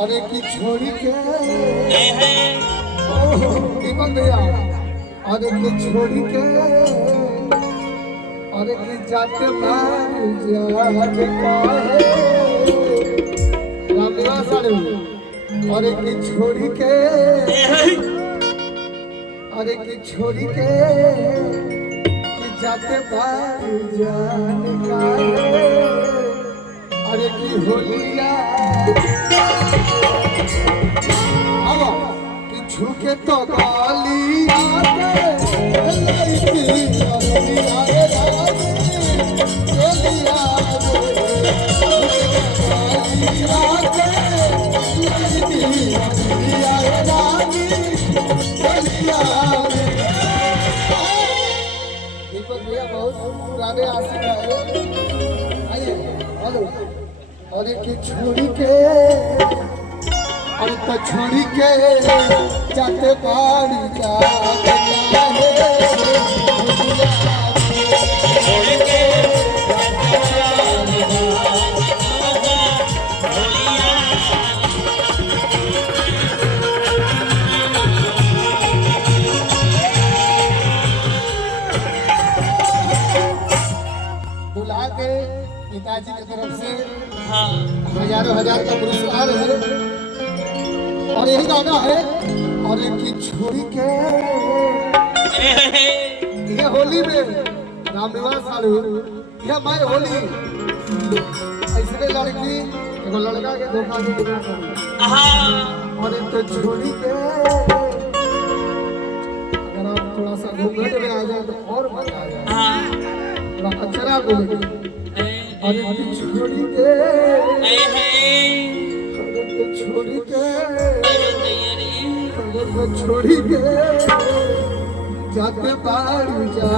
अरे की छोड़ी के दीपक भैया अरे की छोड़ी के अरे की जाते रामदेवा साड़ू अरे की छोड़ी के अरे की छोड़ी के जाते जान का अरे की होलिया झुके तो गाली दीपक भैया बहुत पुराने आशिक है। आइए हेलो और एक छोड़ी के और तो छोड़ी के जाते बाड़ी जा बुला के पिताजी की तरफ से हजारों हजार का पुरस्कार है और यही गाना है और इनकी छोड़ी के ये होली में रामदेवा साड़ू यह मैं होली ऐसे लड़की एगो लड़का के धोखा दे और इनको छोड़ी के अगर आप थोड़ा सा घूंघट में आ जाए तो और मजा आ जाए थोड़ा अचरा बोलेंगे और इनकी छोड़ी के छोड़ी के छोड़ी के जाते बाड़ी जा